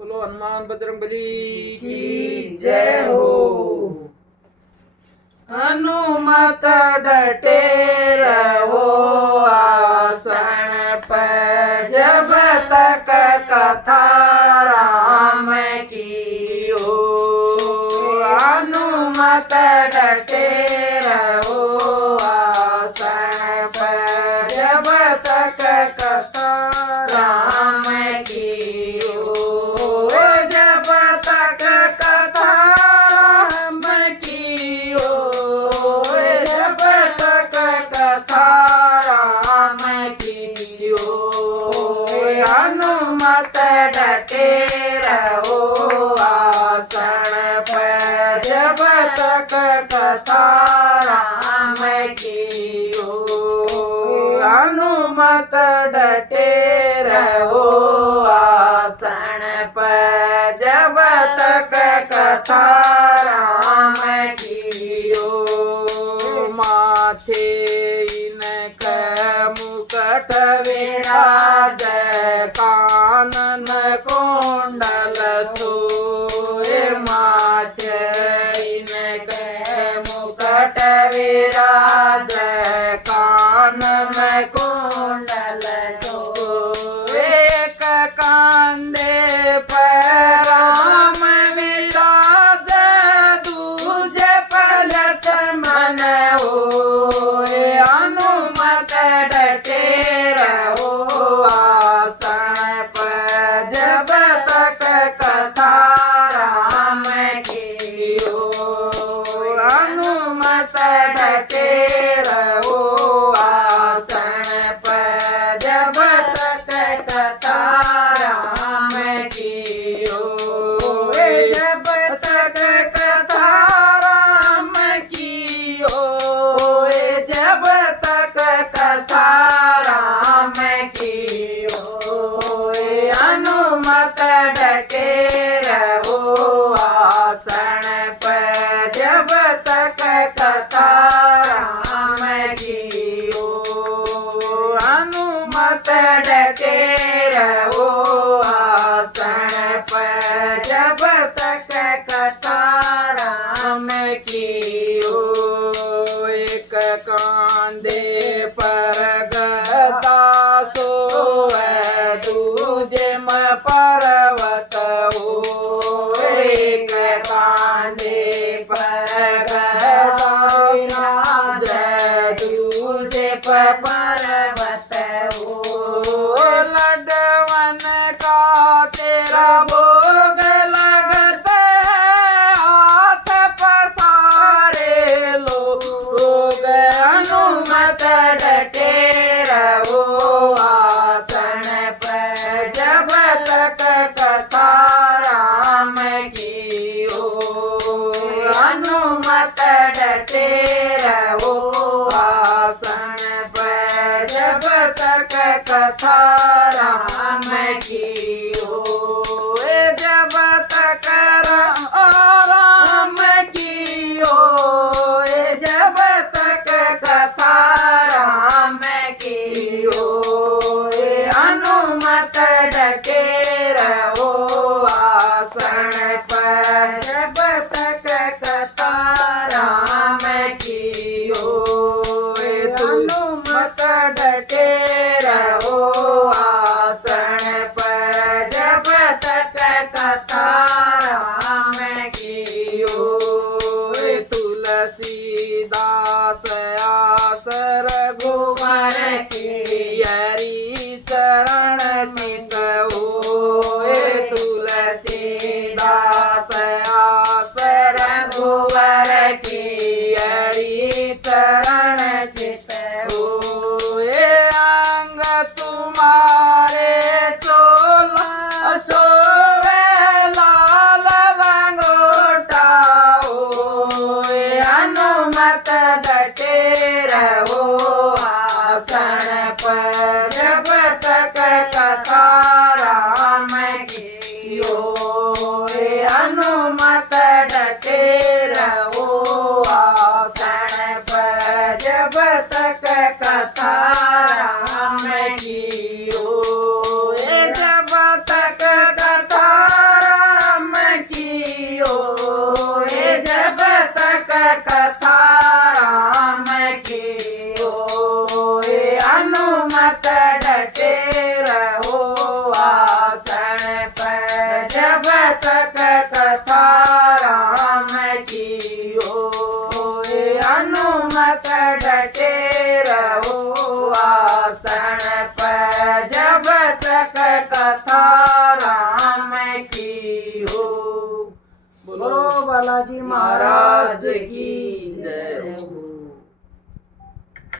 बोलो हनुमान बजरंगबली की जय हो। हनुमत डटे रहो आसन पर, जब तक कथा राम की हो। हनुमत डटे रहो आसन पर, जब तक कथा राम की हो। जब तक कथा राम की हो, जब तक कथा राम की हो। हनुमत डटे रहो आसन पर, जब तक कथा राम की हो। हनुमत डटे रहो आसन पर, जब तक कथा राम की हो। माथे इनक मुकट विराज, कानन कुंडल सोए। माथे इनक मुकट विराज, कानन कुंडल सोए। एक कांधे पर राम विराज, दूजे पर लक्ष्मण होए। हनुमत डटे रहो आसन पर, जब तक कथा राम की हो। हनुमत डटे रहो आसन पर, जब तक कथा राम की हो। जब तक कथा राम की हो, जब तक कथा राम की हो। हनुमत डटे रहो आसन पर, जब तक कथा राम की हो। हनुमत डटे रहो आसन पर, जब तक कथा राम की हो। एक कांधे पर गदा सोए, दूजे में पर्वत हो। एक कांधे पर गदा विराज, दूजे पर पर्वत हो। लडवन का तेरा भोग लगता है, हाथ पसारे लोग। हनुमत डटे रहो आसन पर, जब तक कथा राम की हो। हनुमत डटे रहो आसन पर, जब तक कथा राम की हो। मत डटे रहो आसन पर जब तक कथा राम की होए अनुमत डटे रहो आसन पर जब तक कथा राम की हो। बोलो बालाजी महाराज की